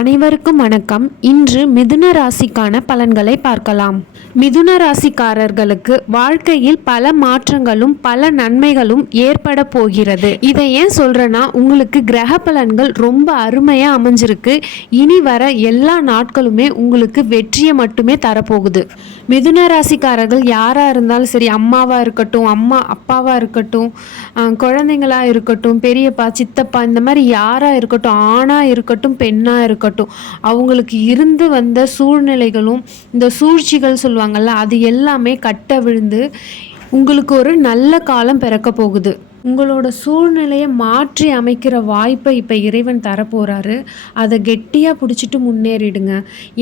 அனைவருக்கும் வணக்கம். இன்று மிதுன ராசிக்கான பலன்களை பார்க்கலாம். மிதுன ராசிக்காரர்களுக்கு வாழ்க்கையில் பல மாற்றங்களும் பல நன்மைகளும் ஏற்பட போகிறது. இதை ஏன் சொல்றேன்னா உங்களுக்கு கிரக பலன்கள் ரொம்ப அருமையா அமைஞ்சிருக்கு. இனி வர எல்லா நாட்களுமே உங்களுக்கு வெற்றியை மட்டுமே தரப்போகுது. மிதுன ராசிக்காரர்கள் யாரா இருந்தாலும் சரி அம்மாவா இருக்கட்டும் அம்மா அப்பாவா இருக்கட்டும் குழந்தைங்களா இருக்கட்டும் பெரியப்பா சித்தப்பா இந்த மாதிரி யாரா இருக்கட்டும் ஆணா இருக்கட்டும் பெண்ணா இருக்கட்டும் அவங்களுக்கு இருந்து வந்த சூழ்நிலைகளும் இந்த சூழ்ச்சிகள் சொல்லுவாங்கல்ல அது எல்லாமே கட்ட விழுந்து உங்களுக்கு ஒரு நல்ல காலம் பிறக்க போகுது. உங்களோட சூழ்நிலையை மாற்றி அமைக்கிற வாய்ப்பை இப்போ இறைவன் தரப்போகிறாரு அதை கெட்டியாக பிடிச்சிட்டு முன்னேறிடுங்க.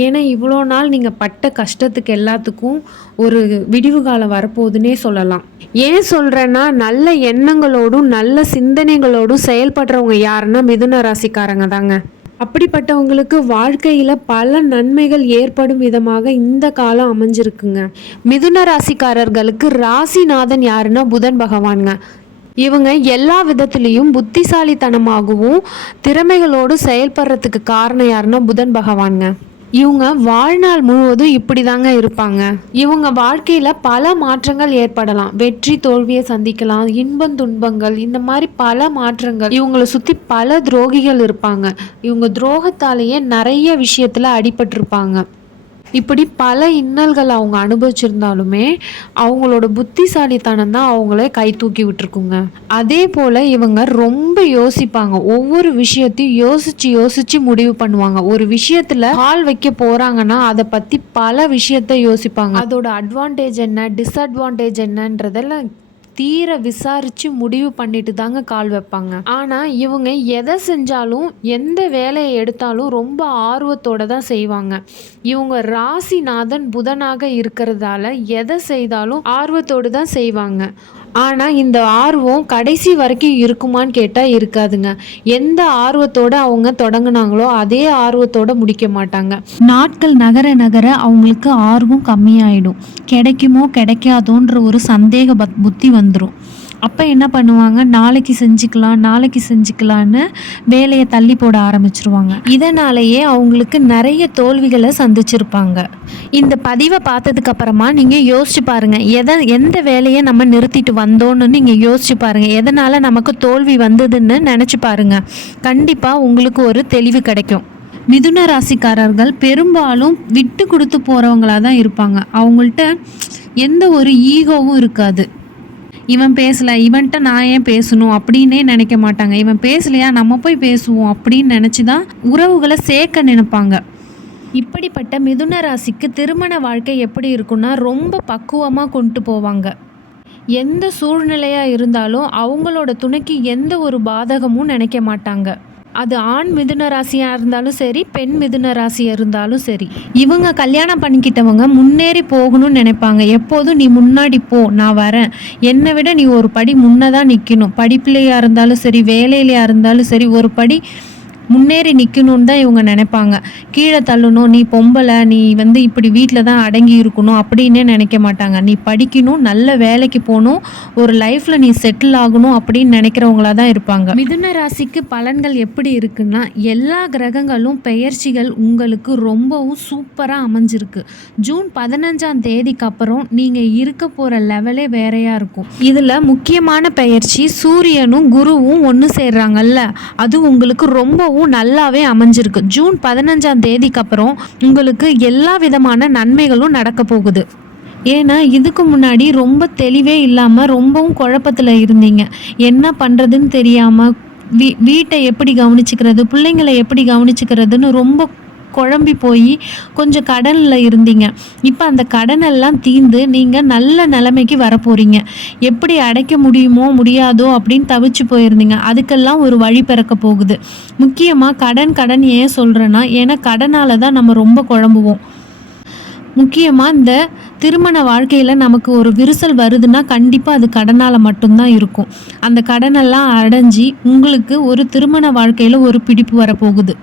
ஏன்னா இவ்வளோ நாள் நீங்கள் பட்ட கஷ்டத்துக்கு எல்லாத்துக்கும் ஒரு விடிவு காலம் வரப்போகுதுன்னே சொல்லலாம். ஏன் சொல்கிறேன்னா நல்ல எண்ணங்களோடும் நல்ல சிந்தனைகளோடும் செயல்படுறவங்க யாருன்னா மிதுன ராசிக்காரங்க தாங்க. அப்படிப்பட்டவங்களுக்கு வாழ்க்கையில் பல நன்மைகள் ஏற்படும் விதமாக இந்த காலம் அமைஞ்சிருக்குங்க. மிதுன ராசிக்காரர்களுக்கு ராசிநாதன் யாருன்னா புதன் பகவான்ங்க. இவங்க எல்லா விதத்துலேயும் புத்திசாலித்தனமாகவும் திறமைகளோடு செயல்படுறதுக்கு காரணம் யாருன்னா புதன் பகவான்ங்க. இவங்க வாழ்நாள் முழுவதும் இப்படி தாங்க இருப்பாங்க. இவங்க வாழ்க்கையில் பல மாற்றங்கள் ஏற்படலாம். வெற்றி தோல்வியை சந்திக்கலாம். இன்பம் துன்பங்கள் இந்த மாதிரி பல மாற்றங்கள். இவங்களை சுற்றி பல துரோகிகள் இருப்பாங்க. இவங்க துரோகத்தாலேயே நிறைய விஷயத்தில் அடிபட்டிருப்பாங்க. இப்படி பல இன்னல்கள் அவங்க அனுபவிச்சிருந்தாலுமே அவங்களோட புத்திசாலித்தனம் தான் அவங்கள கை தூக்கி விட்டுருக்குங்க. அதே போல் இவங்க ரொம்ப யோசிப்பாங்க. ஒவ்வொரு விஷயத்தையும் யோசித்து யோசித்து முடிவு பண்ணுவாங்க. ஒரு விஷயத்தில் கால் வைக்க போகிறாங்கன்னா அதை பற்றி பல விஷயத்த யோசிப்பாங்க. அதோட அட்வான்டேஜ் என்ன டிஸ்அட்வான்டேஜ் என்னன்றதெல்லாம் தீர விசாரிச்சு முடிவு பண்ணிட்டு தாங்க கால் வைப்பாங்க. ஆனா இவங்க எதை செஞ்சாலும் எந்த வேலையை எடுத்தாலும் ரொம்ப ஆர்வத்தோட தான் செய்வாங்க. இவங்க ராசிநாதன் புதனாக இருக்கிறதால எதை செய்தாலும் ஆர்வத்தோடு தான் செய்வாங்க. ஆனால் இந்த ஆர்வம் கடைசி வரைக்கும் இருக்குமான்னு கேட்டால் இருக்காதுங்க. எந்த ஆர்வத்தோட அவங்க தொடங்குனாங்களோ அதே ஆர்வத்தோட முடிக்க மாட்டாங்க. நாட்கள் நகர நகர அவங்களுக்கு ஆர்வம் கம்மியாயிடும். கிடைக்குமோ கிடைக்காதோன்ற ஒரு சந்தேக பத் புத்தி வந்துடும் அப்போ என்ன பண்ணுவாங்க? நாளைக்கு செஞ்சுக்கலாம் நாளைக்கு செஞ்சுக்கலான்னு வேலையை தள்ளி போட ஆரம்பிச்சிருவாங்க. இதனாலேயே அவங்களுக்கு நிறைய தோல்விகளை சந்திச்சிருப்பாங்க. இந்த பதிவை பார்த்ததுக்கு அப்புறமா நீங்கள் யோசிச்சு பாருங்கள் எதை எந்த வேலையை நம்ம நிறுத்திட்டு வந்தோன்னு நீங்கள் யோசிச்சு பாருங்கள் எதனால் நமக்கு தோல்வி வந்ததுன்னு நினச்சி பாருங்க. கண்டிப்பாக உங்களுக்கு ஒரு தெளிவு கிடைக்கும். மிதுன ராசிக்காரர்கள் பெரும்பாலும் விட்டு கொடுத்து போகிறவங்களா தான் இருப்பாங்க. அவங்கள்ட்ட எந்த ஒரு ஈகோவும் இருக்காது. இவன் பேசலை இவன்கிட்ட நான் ஏன் பேசணும் அப்படின்னே நினைக்க மாட்டாங்க. இவன் பேசலையா நம்ம போய் பேசுவோம் அப்படின்னு நினச்சி தான் உறவுகளை சேர்க்க நினைப்பாங்க. இப்படிப்பட்ட மிதுன ராசிக்கு திருமண வாழ்க்கை எப்படி இருக்குன்னா ரொம்ப பக்குவமாக கொண்டு போவாங்க. எந்த சூழ்நிலையாக இருந்தாலும் அவங்களோட துணைக்கு எந்த ஒரு பாதகமும் நினைக்க மாட்டாங்க. அது ஆண் மிதுன ராசியாக இருந்தாலும் சரி பெண் மிதுன ராசியாக இருந்தாலும் சரி. இவங்க கல்யாணம் பண்ணிக்கிட்டவங்க முன்னேறி போகணும்னு நினைப்பாங்க. எப்போதும் நீ முன்னாடி போ நான் வரேன். என்னை விட நீ ஒரு படி முன்னதான் நிற்கணும் படிப்புலையாக இருந்தாலும் சரி வேலையிலையாக இருந்தாலும் சரி ஒரு படி முன்னேறி நிற்கணும்னு தான் இவங்க நினைப்பாங்க. கீழே தள்ளணும் நீ பொம்பளை நீ வந்து இப்படி வீட்டில் தான் அடங்கி இருக்கணும் அப்படின்னே நினைக்க மாட்டாங்க. நீ படிக்கணும் நல்ல வேலைக்கு போகணும் ஒரு லைஃப்பில் நீ செட்டில் ஆகணும் அப்படின்னு நினைக்கிறவங்களா தான் இருப்பாங்க. மிதுன ராசிக்கு பலன்கள் எப்படி இருக்குன்னா எல்லா கிரகங்களும் பெயர்ச்சிகள் உங்களுக்கு ரொம்பவும் சூப்பராக அமைஞ்சிருக்கு. ஜூன் பதினஞ்சாம் தேதிக்கு அப்புறம் நீங்கள் இருக்க போகிற லெவலே வேறையாக இருக்கும். இதில் முக்கியமான பெயர்ச்சி சூரியனும் குருவும் ஒன்று சேர்றாங்கல்ல. அது உங்களுக்கு ரொம்பவும் நல்லாவே அமைஞ்சிருக்கு. ஜூன் பதினஞ்சாம் தேதிக்கு அப்புறம் உங்களுக்கு எல்லா விதமான நன்மைகளும் நடக்க போகுது. ஏன்னா இதுக்கு முன்னாடி ரொம்ப தெளிவே இல்லாமல் ரொம்பவும் குழப்பத்தில் இருந்தீங்க. என்ன பண்ணுறதுன்னு தெரியாமல் வீ வீட்டை எப்படி கவனிச்சுக்கிறது பிள்ளைங்களை எப்படி கவனிச்சுக்கிறதுன்னு ரொம்ப குழம்பி போய் கொஞ்சம் கடனில் இருந்தீங்க. இப்போ அந்த கடனெல்லாம் தீர்ந்து நீங்கள் நல்ல நிலைமைக்கு வரப்போகிறீங்க எப்படி அடைக்க முடியுமோ முடியாதோ அப்படின்னு தவிச்சு போயிருந்தீங்க. அதுக்கெல்லாம் ஒரு வழி பிறக்க போகுது. முக்கியமாக கடன் கடன் ஏன் சொல்கிறேன்னா ஏன்னா கடனால் தான் நம்ம ரொம்ப குழம்புவோம். முக்கியமாக இந்த திருமண வாழ்க்கையில் நமக்கு ஒரு விரிசல் வருதுன்னா கண்டிப்பாக அது கடனால் மட்டும்தான் இருக்கும். அந்த கடனெல்லாம் அடைஞ்சி உங்களுக்கு ஒரு திருமண வாழ்க்கையில் ஒரு பிடிப்பு வரப்போகுது.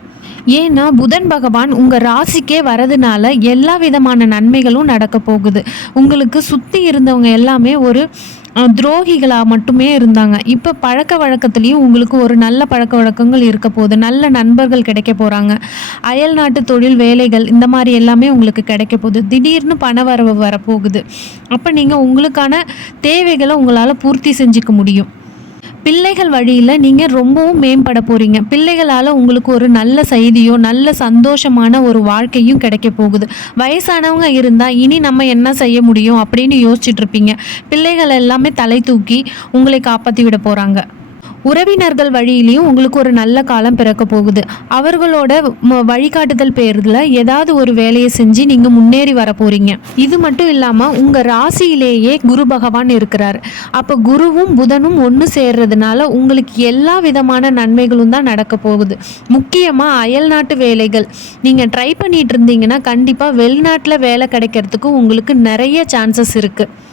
ஏன்னா புதன் பகவான் உங்கள் ராசிக்கே வரதுனால எல்லா விதமான நன்மைகளும் நடக்க போகுது. உங்களுக்கு சுற்றி இருந்தவங்க எல்லாமே ஒரு துரோகிகளாக மட்டுமே இருந்தாங்க. இப்போ பழக்க வழக்கத்துலேயும் உங்களுக்கு ஒரு நல்ல பழக்க வழக்கங்கள் இருக்க போகுது. நல்ல நண்பர்கள் கிடைக்க போகிறாங்க அயல் நாட்டு தொழில் வேலைகள் இந்த மாதிரி எல்லாமே உங்களுக்கு கிடைக்க போகுது. திடீர்னு பண வரவு வரப்போகுது. அப்போ நீங்கள் உங்களுக்கான தேவைகளை உங்களால் பூர்த்தி செஞ்சுக்க முடியும். பிள்ளைகள் வழியில் நீங்கள் ரொம்பவும் மேம்பட போகிறீங்க பிள்ளைகளால் உங்களுக்கு ஒரு நல்ல செய்தியோ நல்ல சந்தோஷமான ஒரு வாழ்க்கையும் கிடைக்க போகுது. வயசானவங்க இருந்தால் இனி நம்ம என்ன செய்ய முடியும் அப்படின்னு யோசிச்சுட்ருப்பீங்க பிள்ளைகள் எல்லாமே தலை தூக்கி உங்களை காப்பாற்றி விட போகிறாங்க உறவினர்கள் வழியிலையும் உங்களுக்கு ஒரு நல்ல காலம் பிறக்க போகுது. அவர்களோட வழிகாட்டுதல் பேரில் ஏதாவது ஒரு வேலையை செஞ்சு நீங்கள் முன்னேறி வர போகிறீங்க இது மட்டும் இல்லாமல் உங்கள் ராசியிலேயே குரு பகவான் இருக்கிறார். அப்போ குருவும் புதனும் ஒன்று சேர்றதுனால உங்களுக்கு எல்லா விதமான நன்மைகளும் தான் நடக்க போகுது. முக்கியமாக அயல்நாட்டு வேலைகள். நீங்கள் ட்ரை பண்ணிட்டு இருந்தீங்கன்னா கண்டிப்பாக வெளிநாட்டில் வேலை கிடைக்கிறதுக்கு உங்களுக்கு நிறைய சான்சஸ் இருக்குது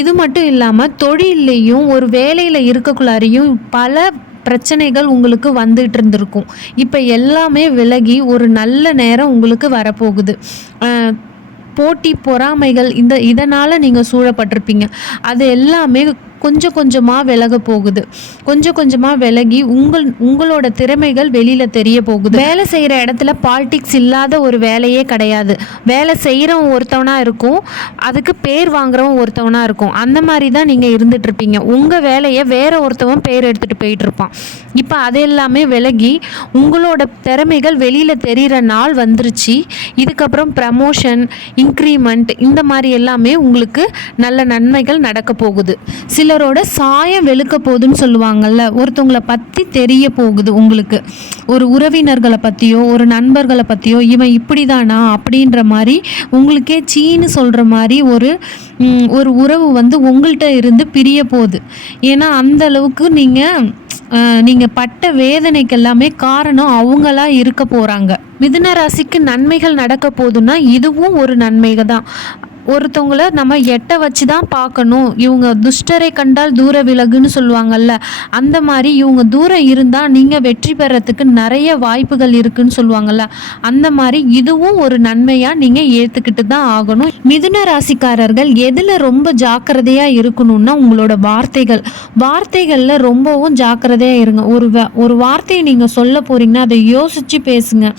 இது மட்டும் இல்லாமல் தொழில்லையும் ஒரு வேலையில் இருக்கக்குள்ளாரையும் பல பிரச்சனைகள் உங்களுக்கு வந்துட்டு இருந்திருக்கும். இப்போ எல்லாமே விலகி ஒரு நல்ல நேரம் உங்களுக்கு வரப்போகுது. போட்டி பொறாமைகள் இந்த இதனால் நீங்கள் சூழப்பட்டிருப்பீங்க. அது எல்லாமே கொஞ்சம் கொஞ்சமாக விலக போகுது. கொஞ்சம் கொஞ்சமாக விலகி உங்கள் உங்களோட திறமைகள் வெளியில் தெரிய போகுது. வேலை செய்கிற இடத்துல பாலிடிக்ஸ் இல்லாத ஒரு வேலையே கிடையாது. வேலை செய்கிறவன் ஒருத்தவனாக இருக்கும். அதுக்கு பேர் வாங்குறவன் ஒருத்தவனாக இருக்கும். அந்த மாதிரி தான் நீங்கள் இருந்துகிட்ருப்பீங்க உங்கள் வேலையை வேற ஒருத்தவன் பேர் எடுத்துகிட்டு போயிட்டு இருப்பான் இப்போ அது எல்லாமே விலகி உங்களோட திறமைகள் வெளியில் தெரிகிற நாள் வந்துருச்சு. இதுக்கப்புறம் ப்ரமோஷன் இன்க்ரிமெண்ட் இந்த மாதிரி எல்லாமே உங்களுக்கு நல்ல நன்மைகள் நடக்க போகுது. சில சிலரோட சாயம் வெளுக்க போகுதுன்னு சொல்லுவாங்கல்ல ஒருத்தவங்களை பற்றி தெரிய போகுது உங்களுக்கு. ஒரு உறவினர்களை பற்றியோ ஒரு நண்பர்களை பற்றியோ இவன் இப்படி தானா அப்படின்ற மாதிரி உங்களுக்கே சீன்னு சொல்கிற மாதிரி ஒரு ஒரு உறவு வந்து உங்கள்கிட்ட இருந்து பிரிய போகுது. ஏன்னா அந்த அளவுக்கு நீங்கள் நீங்கள் பட்ட வேதனைக்கு எல்லாமே காரணம் அவங்களா இருக்க போகிறாங்க மிதுன ராசிக்கு நன்மைகள் நடக்க போதுன்னா இதுவும் ஒரு நன்மைகள் தான் ஒருத்தவங்களை நம்ம எட்ட வச்சு தான் பார்க்கணும். இவங்க துஷ்டரை கண்டால் தூர விலகுன்னு சொல்லுவாங்கல்ல அந்த மாதிரி இவங்க தூரம் இருந்தால் நீங்கள் வெற்றி பெறத்துக்கு நிறைய வாய்ப்புகள் இருக்குன்னு சொல்லுவாங்கல்ல அந்த மாதிரி இதுவும் ஒரு நன்மையாக நீங்கள் ஏற்றுக்கிட்டு தான் ஆகணும். மிதுன ராசிக்காரர்கள் எதில் ரொம்ப ஜாக்கிரதையாக இருக்கணும்னா உங்களோட வார்த்தைகள். வார்த்தைகளில் ரொம்பவும் ஜாக்கிரதையாக இருங்க. ஒரு வ- ஒரு வார்த்தையை நீங்கள் சொல்ல போகிறீங்கன்னா அதை யோசித்து பேசுங்க.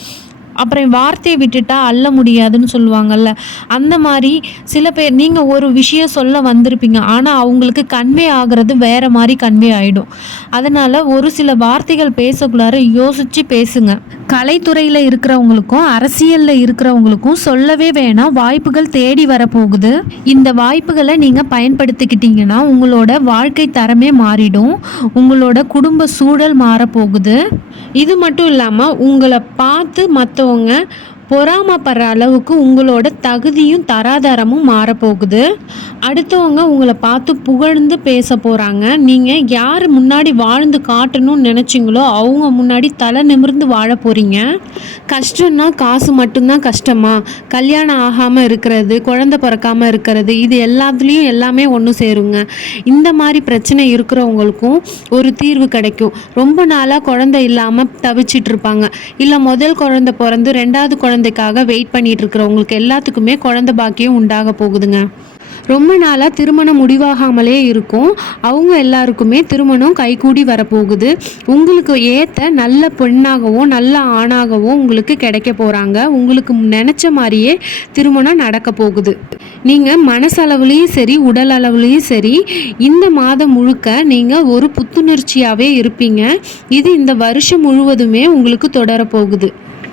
அப்புறம் வார்த்தையை விட்டுட்டா அள்ள முடியாதுன்னு சொல்லுவாங்கல்ல. அந்த மாதிரி சில பேர் நீங்கள் ஒரு விஷயம் சொல்ல வந்திருப்பீங்க ஆனால் அவங்களுக்கு கன்வே ஆகிறது வேற மாதிரி கன்வே ஆகிடும் அதனால் ஒரு சில வார்த்தைகள் பேசக்குள்ளார யோசித்து பேசுங்க. கலைத்துறையில் இருக்கிறவங்களுக்கும் அரசியலில் இருக்கிறவங்களுக்கும் சொல்லவே வேணாம். வாய்ப்புகள் தேடி வரப்போகுது. இந்த வாய்ப்புகளை நீங்கள் பயன்படுத்திக்கிட்டீங்கன்னா உங்களோட வாழ்க்கை தரமே மாறிடும். உங்களோட குடும்ப சூழல் மாறப்போகுது. இது மட்டும் இல்லாமல் உங்களை பார்த்து மற்றவங்க பொறாமப்படுற அளவுக்கு உங்களோட தகுதியும் தராதரமும் மாறப்போகுது. அடுத்தவங்க உங்களை பார்த்து புகழ்ந்து பேச போகிறாங்க நீங்கள் யார் முன்னாடி வாழ்ந்து காட்டணும்னு நினச்சிங்களோ அவங்க முன்னாடி தலை நிமிர்ந்து வாழ போகிறீங்க கஷ்டம்னா காசு மட்டும்தான் கஷ்டமா? கல்யாணம் ஆகாமல் இருக்கிறது குழந்தை பிறக்காமல் இருக்கிறது இது எல்லாத்துலேயும் எல்லாமே ஒன்று சேருங்க. இந்த மாதிரி பிரச்சனை இருக்கிறவங்களுக்கும் ஒரு தீர்வு கிடைக்கும். ரொம்ப நாளாக குழந்தை இல்லாமல் தவிச்சிட்டு இருப்பாங்க. இல்லை முதல் குழந்தை பிறந்து ரெண்டாவது குழந்தை குழந்தைக்காக வெயிட் பண்ணிட்டு இருக்கிறவங்களுக்கு எல்லாத்துக்குமே குழந்தை பாக்கியம் உண்டாக போகுதுங்க. ரொம்ப நாளாக திருமணம் முடிவாகாமலே இருக்கும். அவங்க எல்லாருக்குமே திருமணம் கைகூடி வரப்போகுது. உங்களுக்கு ஏற்ற நல்ல பெண்ணாகவும் நல்ல ஆணாகவும் உங்களுக்கு கிடைக்க போகிறாங்க உங்களுக்கு நினச்ச மாதிரியே திருமணம் நடக்க போகுது. நீங்கள் மனசளவுலேயும் சரி உடல் அளவுலேயும் சரி இந்த மாதம் முழுக்க நீங்கள் ஒரு புத்துணர்ச்சியாகவே இருப்பீங்க. இது இந்த வருஷம் முழுவதுமே உங்களுக்கு தொடரப்போகுது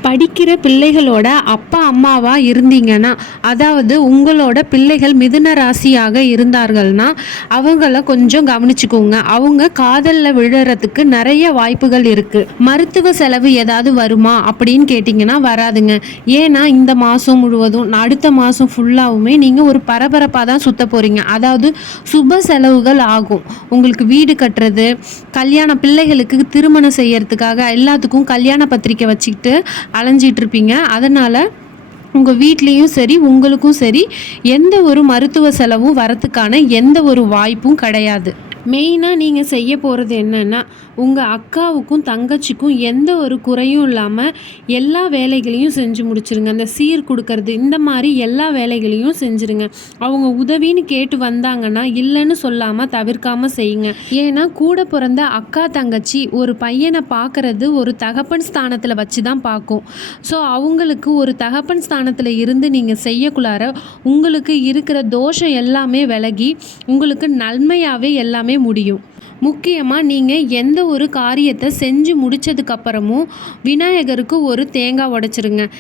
படிக்கிற பிள்ளைகளோட அப்பா அம்மாவாக இருந்தீங்கன்னா அதாவது உங்களோட பிள்ளைகள் மிதுன ராசியாக இருந்தார்கள்னா அவங்கள கொஞ்சம் கவனிச்சுக்கோங்க. அவங்க காதலில் விழுறதுக்கு நிறைய வாய்ப்புகள் இருக்குது மருத்துவ செலவு ஏதாவது வருமா அப்படின்னு கேட்டிங்கன்னா வராதுங்க. ஏன்னா இந்த மாதம் முழுவதும் அடுத்த மாதம் ஃபுல்லாகவுமே நீங்கள் ஒரு பரபரப்பாக தான் சுத்த போகிறீங்க அதாவது சுப செலவுகள் ஆகும். உங்களுக்கு வீடு கட்டுறது கல்யாண பிள்ளைகளுக்கு திருமணம் செய்யறதுக்காக எல்லாத்துக்கும் கல்யாண பத்திரிக்கை வச்சுக்கிட்டு அலைஞ்சிட்ருப்பீங்க. அதனால் உங்கள் வீட்லேயும் சரி உங்களுக்கும் சரி எந்த ஒரு மருத்துவ செலவும் வரத்துக்கான எந்த ஒரு வாய்ப்பும் கிடையாது. மெயினாக நீங்கள் செய்ய போகிறது என்னென்னா உங்கள் அக்காவுக்கும் தங்கச்சிக்கும் எந்த ஒரு குறையும் இல்லாமல் எல்லா வேலைகளையும் செஞ்சு முடிச்சிருங்க. அந்த சீர் கொடுக்கறது இந்த மாதிரி எல்லா வேலைகளையும் செஞ்சுருங்க. அவங்க உதவின்னு கேட்டு வந்தாங்கன்னா இல்லைன்னு சொல்லாமல் தவிர்க்காமல் செய்யுங்க. ஏன்னா கூட பிறந்த அக்கா தங்கச்சி ஒரு பையனை பார்க்கறது ஒரு தகப்பன் ஸ்தானத்தில் வச்சு தான் பார்க்கும் ஸோ அவங்களுக்கு ஒரு தகப்பன் ஸ்தானத்தில் இருந்து நீங்கள் செய்யக்குள்ளார உங்களுக்கு இருக்கிற தோஷம் எல்லாமே விலகி உங்களுக்கு நன்மையாகவே எல்லாமே முடியும். முக்கியமாக நீங்கள் எந்த ஒரு காரியத்தை செஞ்சு முடிச்சதுக்கப்புறமும் விநாயகருக்கு ஒரு தேங்காய் உடச்சிருங்க.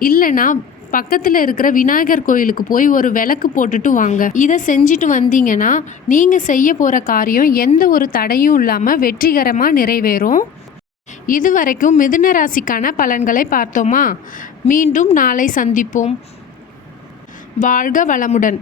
இல்லைன்னா பக்கத்தில் இருக்கிற விநாயகர் கோயிலுக்கு போய் ஒரு விளக்கு போட்டுட்டு வாங்க. இதை செஞ்சுட்டு வந்தீங்கன்னா நீங்கள் செய்ய போகிற காரியம் எந்த ஒரு தடையும் இல்லாமல் வெற்றிகரமாக நிறைவேறும். இதுவரைக்கும் மிதுன ராசிக்கான பலன்களை பார்த்தோமா? மீண்டும் நாளை சந்திப்போம். வாழ்க வளமுடன்.